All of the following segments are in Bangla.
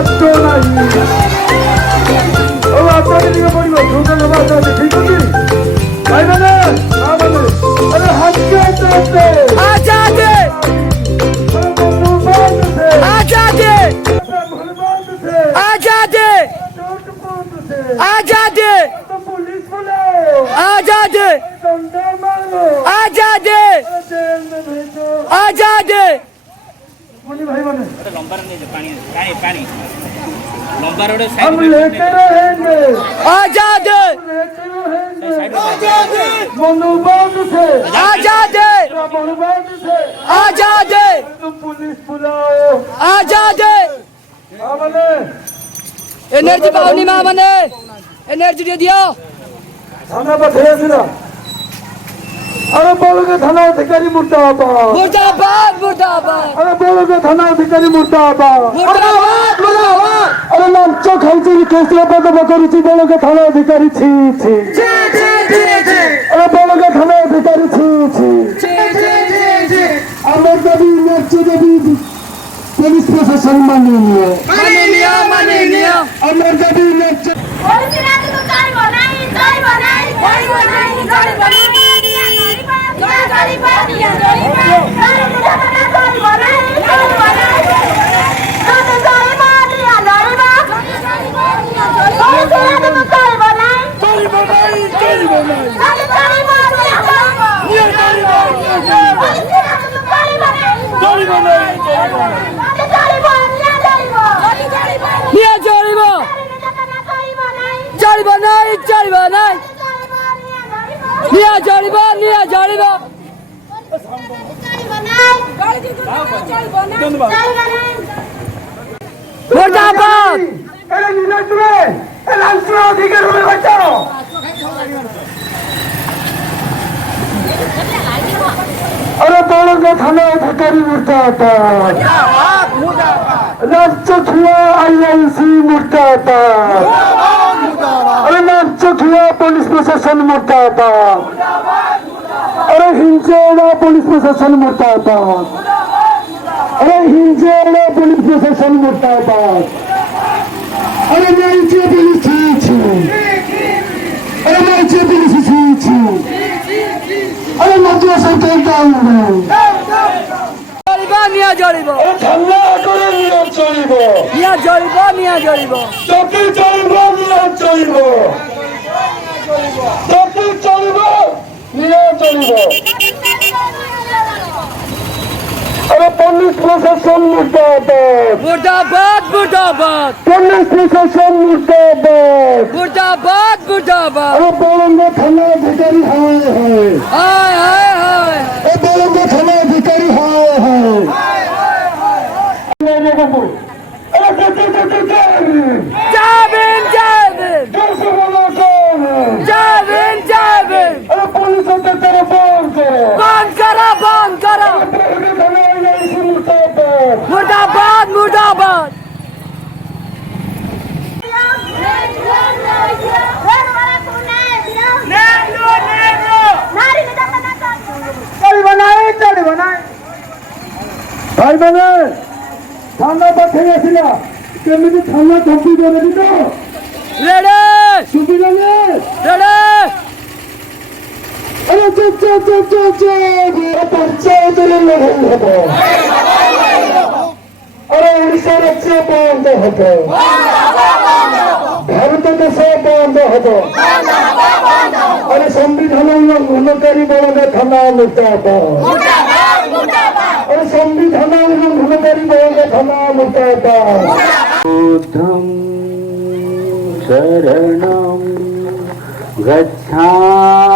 কষ্ট নাই ও আপনাকে দিকে পড়িব দুটো নবাস আছে ঠিক আছে ভাই মানে আরে হাতকে চাইতে আজাদে আজাদে আজাদে আজাদে পুলিশ বলে আজাদে দন্ডা মারলো আজাদে আজাদে মনি ভাই মানে লম্বার নিয়ে পানি পানি পানি লম্বার ওড়ে हम लेते रहेंगे आजादे लेते रहेंगे मनोबाद से आजादे मनोबाद से आजादे तो पुलिस बुलाओ आजादे हमने एनर्जी पावनी मा मने एनर्जी दे दियो थाना पर थे सिरा अरे बोलोगे थाना अधिकारी मुर्दाबाद मुर्दाबाद मुर्दाबाद अरे बोलोगे थाना अधिकारी मुर्दाबाद मुर्दाबाद मुर्दाबाद अरे लांच खाइছি কেসে পদব করেছি बोलोगे थाना अधिकारी ছি ছি জি জি জি জি अरे बोलोगे थाना अधिकारी ছি ছি জি জি জি জি আমার দাবি নাচ দাবি পুলিশ প্রশাসন মাননীয় माननीय আমার দাবি নাচ নিয়ে চলিব চলিব নাই চলিব নাই নিয়ে চলিব নিয়ে চলিব মুর্দাবাদ এরে নিলে তুমি এ লাঞ্চ অধিকার হবে বাঁচাও अरे बोलोगे थाना अधिकारी मुर्दाबाद नाच खिया आईआईसी मुर्दाबाद अरे नाच खिया पुलिस प्रशासन मुर्दाबाद अरे हिंसेड़ा पुलिस प्रशासन मुर्दाबाद अरे हिंसेड़ा पुलिस प्रशासन मुर्दाबाद अरे नाइचे पुलिस छी छी अरे नाइचे पुलिस छी छी अरे मध्य सरकार दाऊ চলিব নিয়ে চলিব ঠান্ডা করে নিয়ে চলিব নিয়ে চলিব নিয়ে চলিব চকি চলিব নিয়ে চলিব চকি চলিব নিয়ে চলিব আরে পুলিশ প্রশাসন মুর্দাবাদ মুর্দাবাদ মুর্দাবাদ পুলিশ প্রশাসন মুর্দাবাদ মুর্দাবাদ মুর্দাবাদ আরে বলঙ্গ থানা অধিকারী হায় হায় হায় হায় হায় এ বলঙ্গ থানা অধিকারী হায় হায় যাবেন যাবেন যাবেন যাবেন পুলিশ তারা বন্ধ করো বন্ধ করো মুর্দাবাদ মুর্দাবাদ ভাই মানে ঠান্ডা পাঠিয়ে গেছিল কেমনি ঠান্ডা ধমকি দিয়ে দিত রেডি সুবিধা নেই রেডি আরে চুপ চুপ চুপ চুপ চুপ হবো আরে উড়িষ্যার হচ্ছে বন্ধ হবো ভারত দেশে বন্ধ হবো আরে সংবিধান উল্লঙ্ঘনকারী বলবে থানা মুর্দাবাদ আরে সংবিধান উল্লঙ্ঘনকারী বলবে থানা মুর্দাবাদ বুদ্ধং শরণং গচ্ছামি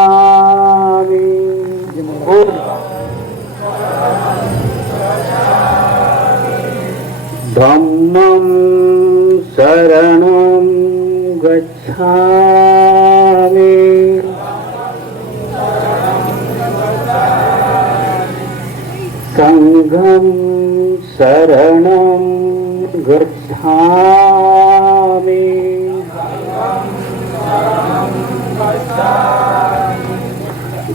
ধম্মং শরণং গচ্ছামি সংঘং শরণং গচ্ছামি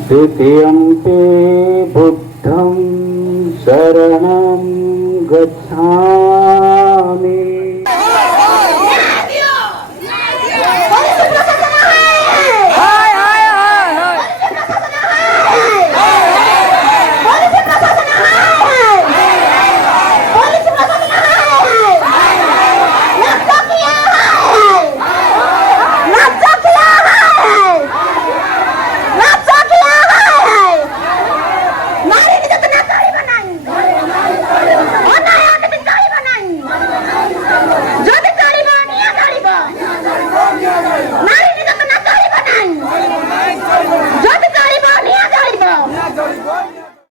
द्वितीयम्पि बुद्धं शरणं गच्छामि